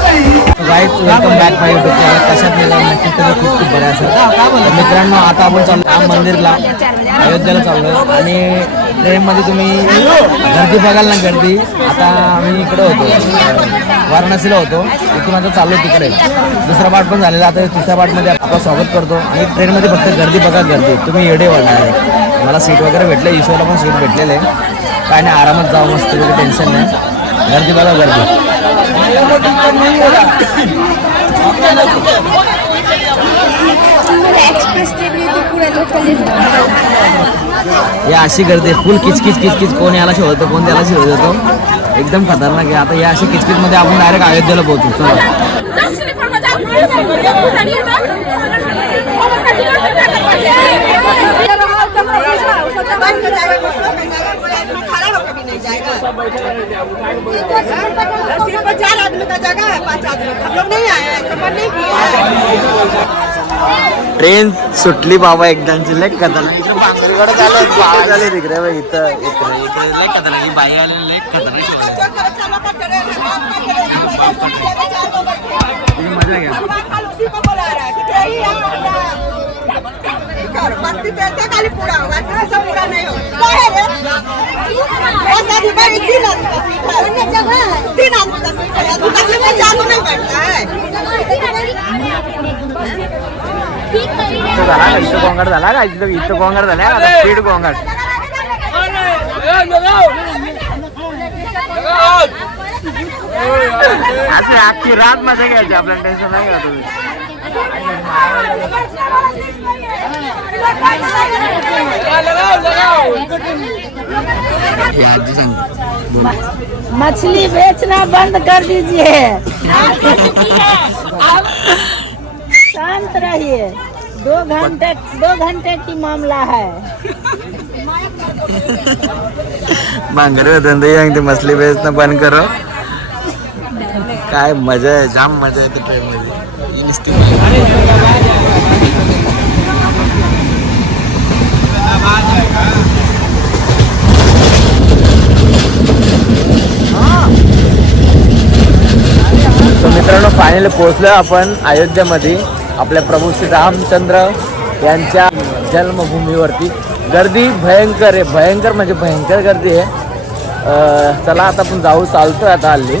Welcome back my YouTube channel कशात गेला? नक्की तुम्ही खूप खूप बऱ्या असतात मित्रांनो आता आपण चाललो राम मंदिरला. अयोध्येला चाललो आणि ट्रेनमध्ये तुम्ही गर्दी बघाल ना गर्दी. आता आम्ही इकडे होतो. वाराणसीला होतो. इथून आता चाललो तिकडे. दुसरा पार्ट पण झालेला. आता तिसऱ्या पार्टमध्ये आपलं स्वागत करतो. आणि ट्रेनमध्ये फक्त गर्दी बघा गर्दी. तुम्ही येडे वाढणार आहे. मला सीट वगैरे भेटले. ईश्वरला पण सीट भेटलेले. काय नाही आरामात जाऊ. मस्त काही टेन्शन नाही. गर्दी बघा गर्दी. या अशी गर्दी फुल किचकिच किचकिच कोण याला शोधतो कोण त्याला शोधतो एकदम खतरनाक आहे. आता या अशी किचकिच मध्ये आपण डायरेक्ट अयोध्येला पोहोचू चला. ट्रेन सुटली बाबा एकदाची लय बांगरकडे झालं तिकडे बघ, इथं इकडे इकडे लय ही बाई आली लय मजा घ्या को बोला रहा है कि यही है बत्ती पैसा खाली पूरा होगा इतना सब पूरा नहीं होगा क्या है रे बस आदमी भाई तीन आदमी का सीट है तीन आदमी का सीट है तू तकलीफ में चालू नहीं बैठता है इथं झाला का इथं गोंगाट झाला का इथं इथं गोंगाट झाला का आता स्पीड गोंगाट असे अख्खी रात मजा घ्यायची आपल्याला टेन्शन नाही घ्या तुम्ही हे मछली बेचना बंद कर दीजिए। शांत रहिए। दो घंटे दो घंटे की मामला है। भांगर धंदे सांगते मछली बेचणं बंद करो। काय मजा आहे जाम मजा येते ट्रेन मध्ये ही मित्रांनो फायनली पोहोचलो आपण अयोध्येमध्ये. आपल्या प्रभू श्री रामचंद्र यांच्या जन्मभूमीवरती. गर्दी भयंकर आहे. भयंकर म्हणजे भयंकर गर्दी आहे. चला आता आपण जाऊ चालतोय आता हल्ली.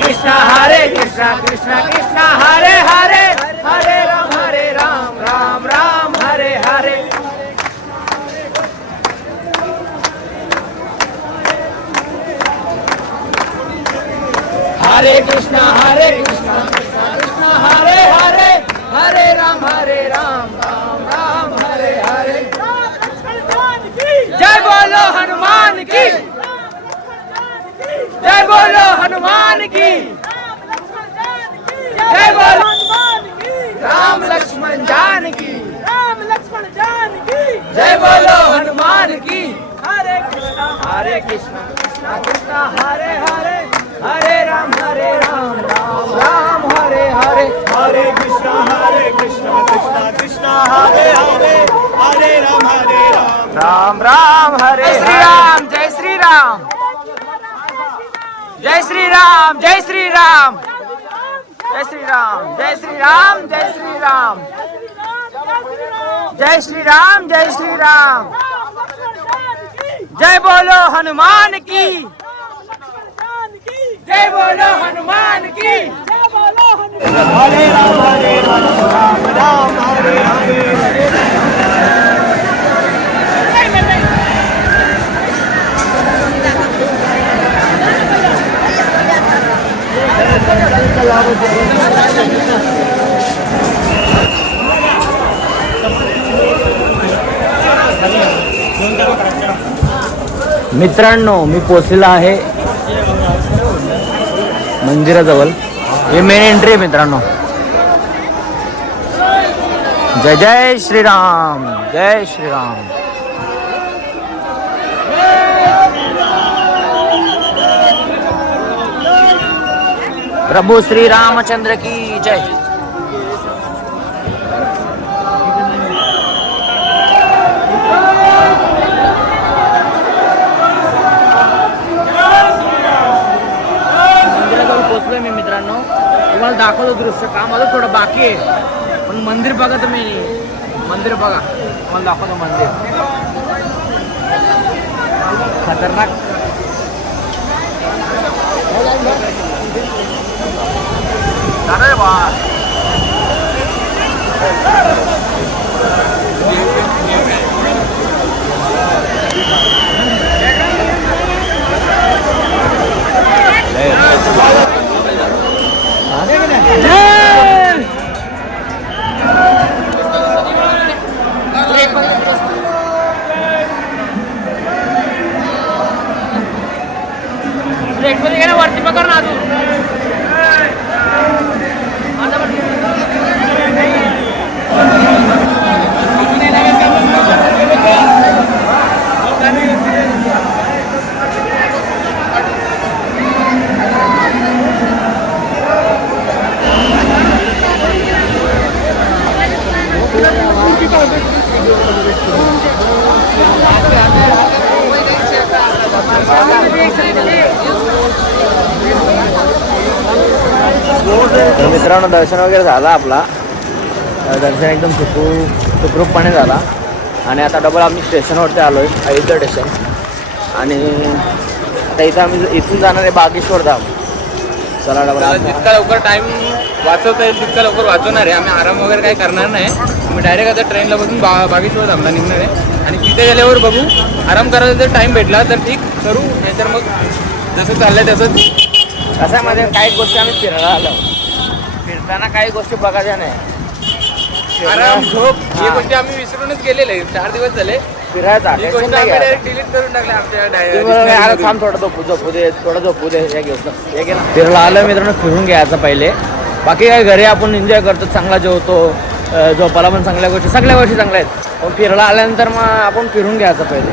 कृष्णा कृष्णा कृष्णा हरे हरे हरे राम हरे राम राम राम हरे हरे। हरे कृष्णा हरे कृष्णा कृष्णा कृष्णा हरे हरे हरे राम हरे राम राम राम हरे हरे। जय बोलो हनुमान की। बोलो हनुमान की। जय बोलो। राम लक्ष्मण जान की। राम लक्ष्मण जान की जय बोलो हनुमान की। हरे कृष्णा हरे कृष्णा कृष्णा कृष्णा हरे हरे हरे राम हरे राम राम राम हरे हरे। हरे कृष्णा हरे कृष्णा कृष्णा कृष्णा हरे हरे हरे राम हरे राम। राम राम हरे श्री राम जय श्री राम। जय श्री राम, जय श्री राम। जय श्री राम, जय श्री राम, जय श्री राम। जय श्री राम, जय श्री राम। जय बोलो हनुमान की। जय बोलो हनुमान की। हरे राम हरे राम राम राम, हरे हरे मित्रांनो मी पोचलेला आहे मंदिराजवळ. हे मेन एंट्री आहे मित्रांनो. जय जय श्रीराम जय श्रीराम. प्रभू श्री रामचंद्र की जय। मंदिराजवळ पोहोचलोय मी मित्रांनो. तुम्हाला दाखवतो दृश्य काम आलं थोडं बाकी आहे. पण मंदिर बघा तुम्ही. मंदिर बघा. तुम्हाला दाखवतो मंदिर. खतरनाक. 잘해봐 मित्रांनो दर्शन वगैरे झालं आपला. दर्शन एकदम सुखरूप सुखरूपपणे झाला. आणि आता डबल आम्ही स्टेशनवरती आलो आहे अयोध्या स्टेशन आणि आता इथं आम्ही इथून जाणार आहे बागेश्वर धाम. चला डबल जितका लवकर टाइम वाचवता येईल तितका लवकर वाचवणार आहे. आम्ही आराम वगैरे काही करणार नाही. आम्ही डायरेक्ट आता ट्रेनला बसून बा बागेश्वर धामला निघणार आहे. आणि तिथे गेल्यावर बघू आराम करायला जर टाइम भेटला तर ठीक करू. नाहीतर मग जसं चाललंय तसंच. आहे मध्ये काही गोष्टी आम्ही फिरायला आलो. फिरताना काही गोष्टी बघायच्या नाही. आराम झोप हे हां, गोष्टी आम्ही विसरूनच गेलेले आहे. चार दिवस झाले. फिरायचा ही गोष्ट नाही आम्ही घ्यायचं. डायरेक्ट डिलीट करून टाकल्या आमच्या ते बरोबर आहे, अरे थांब थोडं झोपू झोपू दे थोडं झोपू दे हे घेऊ हे घे ना. फिरायला आलं मित्रांनो फिरून घ्यायचं पहिले. बाकी काय घरी आपण एन्जॉय करतो चांगला जेवतो अं, झोपायला पण चांगल्या गोष्टी सगळ्या गोष्टी चांगल्या आहेत. पण फिरायला आल्यानंतर मग आपण फिरून घ्यायचं पहिले.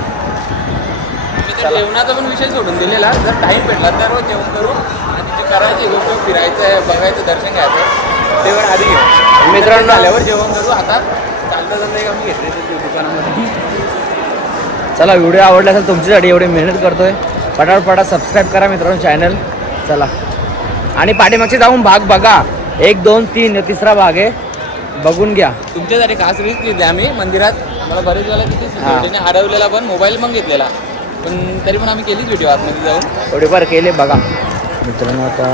जेवणाचा पण विषय सोडून दिलेला. जर टाइम भेटला तर रोज जेवण करू. करायची गोष्ट फिरायचं आहे बघायचं दर्शन घ्यायचं तेव्हा आधी घेऊ. मित्रांनो- झाल्यावर जेवण करू आता चालता चालता एक आम्ही घेतले दुकानामध्ये. चला व्हिडिओ आवडला असेल तुमच्यासाठी एवढी मेहनत करतोय. पटापट पटा सबस्क्राईब करा मित्रांनो चॅनल चला. आणि पाठीमागचे जाऊन भाग बघा. एक दोन तीन तिसरा भाग आहे. बघून घ्या. तुमच्यासाठी खास रिस्क घेतली आम्ही. मंदिरात मला बरेच वेळा तिथे हरवलेला पण मोबाईल पण घेतलेला. पण तरी पण आम्ही केलीच व्हिडिओ आतमध्ये जाऊन. थोडीफार केले बघा. मित्रांनो आता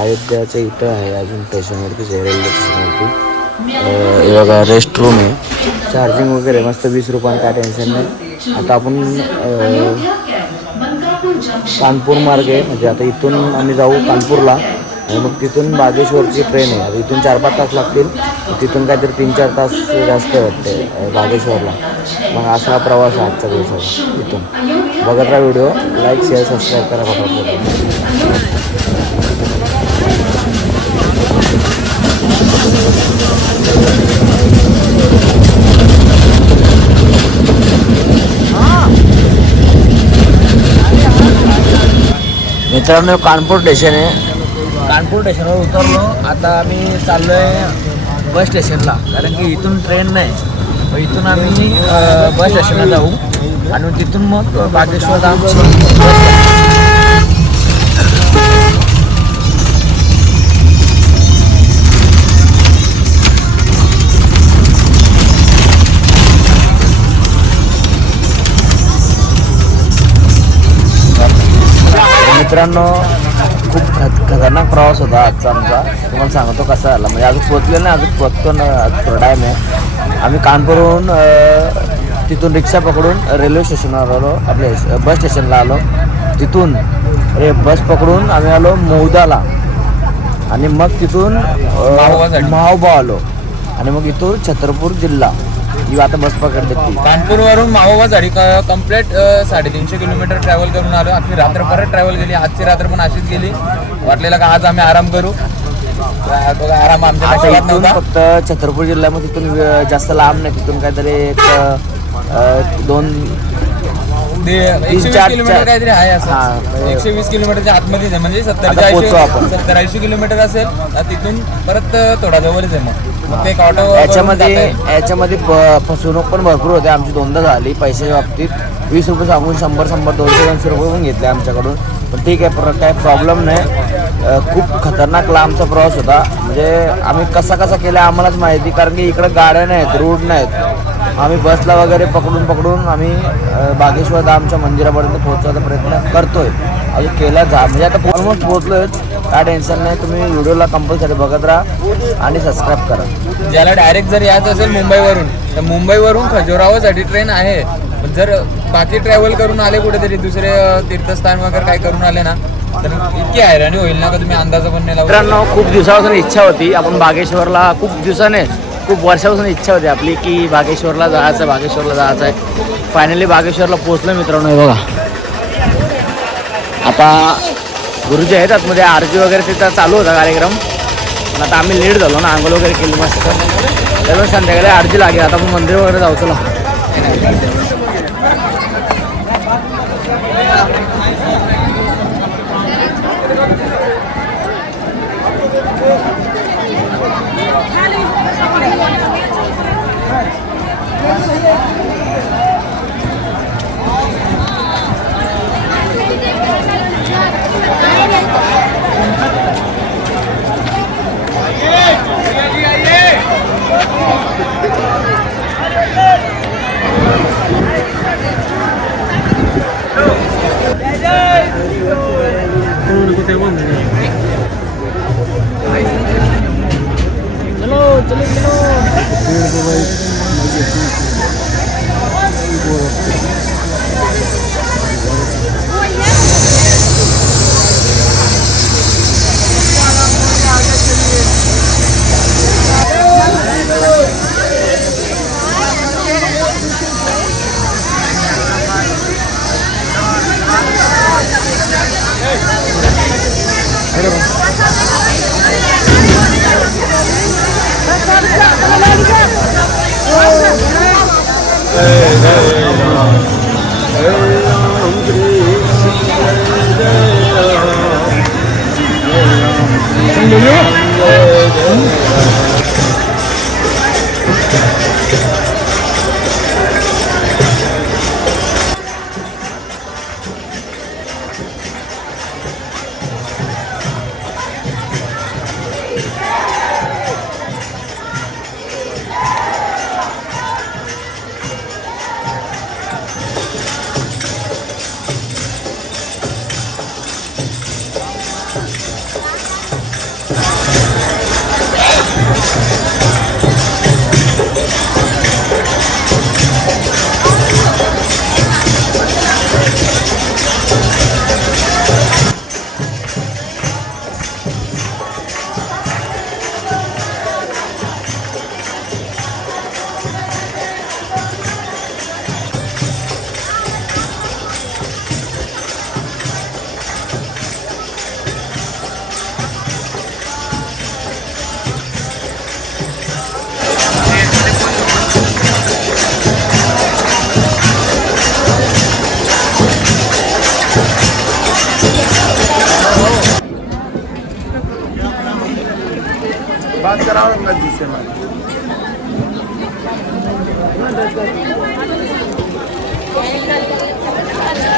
अयोध्याचं इथं आहे अजून स्टेशनवरतीच आहे रेल्वे स्टेशनवरती हे बघा रेस्ट रूम आहे. चार्जिंग वगैरे मस्त वीस रुपयानं काय टेन्शन नाही. आता आपण कानपूर मार्ग आहे. म्हणजे आता इथून आम्ही जाऊ कानपूरला. आणि मग तिथून बागेश्वरची ट्रेन आहे. आता इथून चार पाच तास लागतील. तिथून काहीतरी तीन चार तास जास्त वाटते बागेश्वरला. मग असा प्रवास आहे आजचा दिवसाचा इथून. बघत राहा व्हिडिओ. लाईक शेअर सबस्क्राईब करा. बघा मित्रांनो कानपूर स्टेशन आहे. कानपूर स्टेशनवर उतरलो. आता आम्ही चाललो आहे बस स्टेशनला कारण की इथून ट्रेन नाही. मग इथून आम्ही बस स्टेशनला जाऊ. आणि तिथून मग बागेश्वर आमची मित्रांनो खूप खत खतरनाक प्रवास होता आजचा आमचा. तुम्हाला सांगतो कसा झाला. म्हणजे अजून पोचलेलं नाही अजून पोचतो ना थोडा टाईम आहे. आम्ही कानपूरहून तिथून रिक्षा पकडून रेल्वे स्टेशनवर आलो. आपल्या बस स्टेशनला आलो. तिथून रे बस पकडून आम्ही आलो मौदाला आणि मग तिथून. माहोबा आलो. आणि मग इथून छत्रपूर जिल्हा. ही आता बस पकडते ती. कानपूरवरून मावोबासाठी कंप्लीट साडेतीनशे किलोमीटर ट्रॅव्हल करून आलो. आखी रात्र परत ट्रॅव्हल केली आजची रात्र पण अशीच गेली. वाटलेलं का आज आम्ही आराम करू. आराम आमच्या नव्हता. फक्त छत्रपूर जिल्ह्यामध्ये तिथून जास्त लांब नाही. तिथून काहीतरी एक दोन किलोमीटर काहीतरी आहे असं एकशे वीस किलोमीटरच्या आतमध्येच आहे म्हणजे सत्तर ऐंशी किलोमीटर असेल तिथून परत थोडा जवळच आहे मग. याच्यामध्ये. याच्यामध्ये फसवणूक पण भरपूर होते. आमची दोनदा झाली पैशाच्या बाबतीत. वीस रुपये सांगून शंभर शंभर दोनशे दोनशे रुपये पण घेतले आमच्याकडून. पण ठीक आहे प्र काय प्रॉब्लेम नाही. खूप खतरनाक लांबचा प्रवास होता. म्हणजे आम्ही कसा कसा केला आम्हालाच माहिती कारण की इकडं गाड्या नाहीत रोड नाहीत. आम्ही बसला वगैरे पकडून पकडून आम्ही बागेश्वर धामच्या मंदिरापर्यंत पोहोचवायचा प्रयत्न करतोय. अजून केला जा म्हणजे आता ऑलमोस्ट पोहोचलोय काय टेन्शन नाही तुम्ही व्हिडिओला कंपल्सरी बघत राहा आणि सबस्क्राईब करा. ज्याला डायरेक्ट जर यायचं असेल मुंबईवरून तर मुंबईवरून खजुराहोसाठी ट्रेन आहे. पण जर बाकी ट्रॅव्हल करून आले कुठेतरी दुसरे तीर्थस्थान वगैरे काय करून आले ना तर इतकी हैराणी होईल ना का तुम्ही अंदाज पण नाही. मित्रांनो खूप दिवसापासून इच्छा होती. आपण बागेश्वरला खूप दिवसाने खूप वर्षापासून इच्छा होती आपली की बागेश्वरला जायचं आहे बागेश्वरला जायचं आहे. फायनली बागेश्वरला पोहोचलो मित्रांनो हे बघा. आता गुरुजी आहेत आतमध्ये आरती वगैरे तिथं चालू होता कार्यक्रम. पण आता आम्ही लेट झालो ना आंघोळ वगैरे केली मस्त. त्यामुळे संध्याकाळी आरती लागेल आता आपण मंदिर वगैरे जाऊ चला. 네.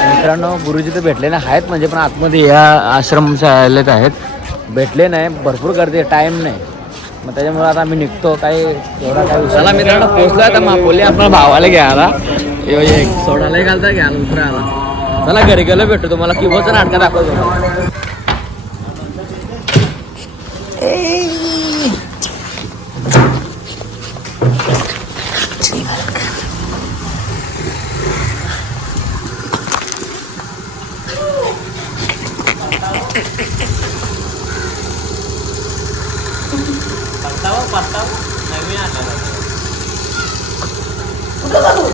मित्रांनो गुरुजी तर भेटले नाही आहेत म्हणजे पण आतमध्ये या आश्रम शाळेत आहेत. भेटले नाही भरपूर गर्दी टाईम नाही. मग त्याच्यामुळे आता आम्ही निघतो काही एवढा काय चला मित्रांनो पोहोचलो आता मापोली आपल्या भावाला घ्यायला. यो एक सोडायला घालता घ्यायला उतरायला चला घरी गेलो भेटतो तुम्हाला. किंवाचं नाटकं दाखवतो.